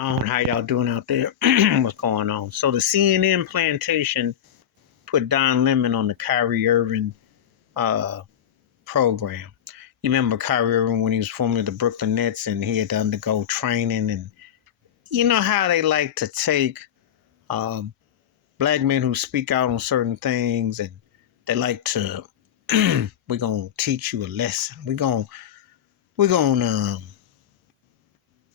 on? How y'all doing out there? What's going on? So the CNN Plantation put Don Lemon on the Kyrie Irving uh, program. You remember Kyrie Irving when he was formerly the Brooklyn Nets and he had to undergo training, and you know how they like to take um, black men who speak out on certain things, and they like to we're gonna teach you a lesson. We're gonna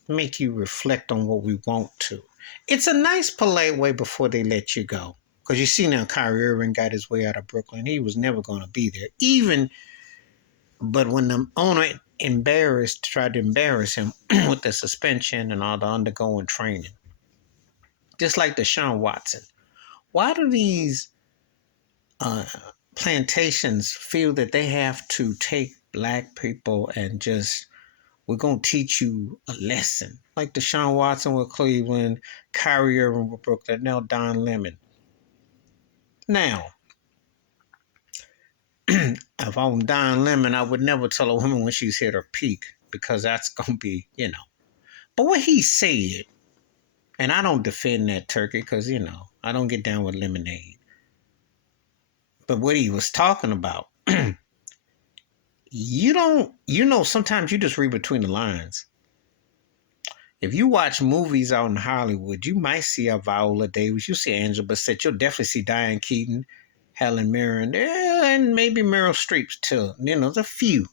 make you reflect on what we want to. It's a nice, polite way before they let you go. Because you see now, Kyrie Irving got his way out of Brooklyn. He was never going to be there. But when the owner tried to embarrass him with the suspension and all the undergoing training, just like Deshaun Watson, why do these uh, plantations feel that they have to take black people and just we're going to teach you a lesson. Like Deshaun Watson with Cleveland, Kyrie Irving with Brooklyn, now Don Lemon. Now, if I'm Don Lemon, I would never tell a woman when she's hit her peak because that's going to be, But what he said, and I don't defend that turkey because, I don't get down with lemonade. But what he was talking about, sometimes you just read between the lines. If you watch movies out in Hollywood, you might see a Viola Davis, you see Angela Bassett, you'll definitely see Diane Keaton, Helen Mirren, and maybe Meryl Streep too. There's a few.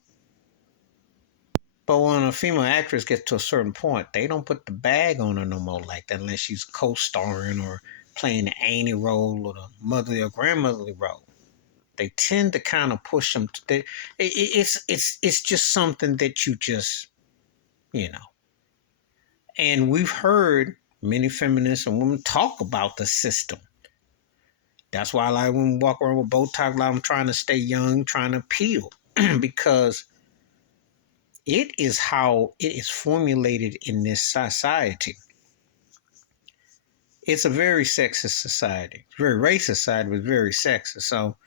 But when a female actress gets to a certain point, they don't put the bag on her no more like that unless she's co-starring or playing the Annie role or the motherly or grandmotherly role. They tend to kind of push them. It's just something that you just, you know. And we've heard many feminists and women talk about the system. That's why I like when we walk around with Botox, like I'm trying to stay young, trying to appeal, because it is how it is formulated in this society. It's a very sexist society. It's a very racist society, but very sexist. So,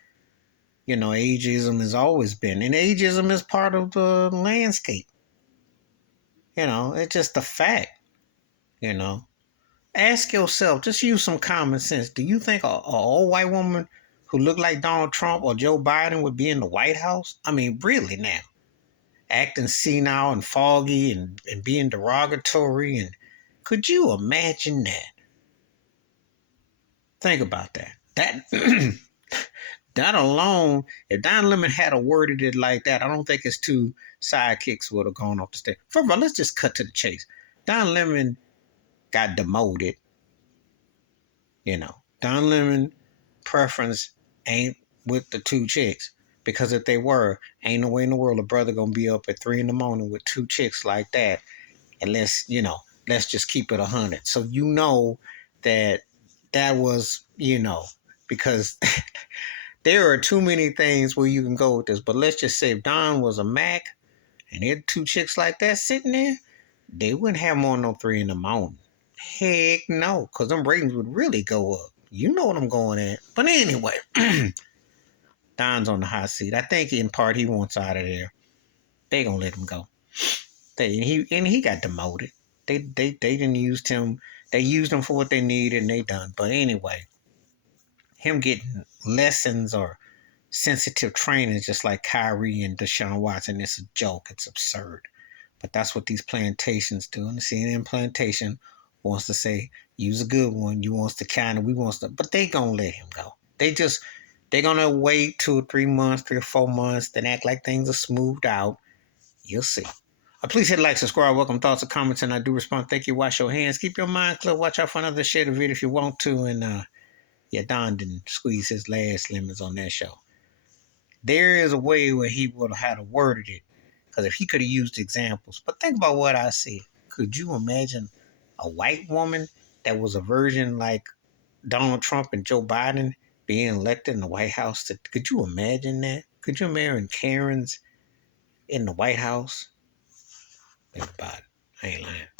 ageism has always been. And ageism is part of the landscape. It's just a fact, Ask yourself, just use some common sense. Do you think a old white woman who looked like Donald Trump or Joe Biden would be in the White House? I mean, really now. Acting senile and foggy and being derogatory. And could you imagine that? Think about that. That alone, if Don Lemon had worded it like that, I don't think his two sidekicks would have gone off the stage. First of all, let's just cut to the chase. Don Lemon got demoted. Don Lemon preference ain't with the two chicks. Because if they were, ain't no way in the world a brother gonna be up at 3 a.m. with two chicks like that. And let's just keep it 100. So that was, because there are too many things where you can go with this. But let's just say if Don was a Mac and there had two chicks like that sitting there, they wouldn't have more no 3 a.m. Heck no, because them ratings would really go up. You know what I'm going at. But anyway, Don's on the hot seat. I think in part he wants out of there. They gonna let him go. He got demoted. They didn't use him. They used him for what they needed and they done. But anyway, him getting lessons or sensitive training just like Kyrie and Deshaun Watson, it's a joke. It's absurd. But that's what these plantations do. And the CNN Plantation wants to say, use a good one. You wants to but they gonna let him go. They're gonna wait 2 or 3 months, 3 or 4 months, then act like things are smoothed out. You'll see. Please hit like, subscribe, welcome thoughts or comments, and I do respond. Thank you. Wash your hands. Keep your mind clear. Watch out for another share the video if you want to. And Don didn't squeeze his last lemons on that show. There is a way where he would have had worded it. Because if he could have used examples. But think about what I said. Could you imagine a white woman that was a version like Donald Trump and Joe Biden being elected in the White House? Could you imagine that? Could you imagine Karens in the White House? Think about it. I ain't lying.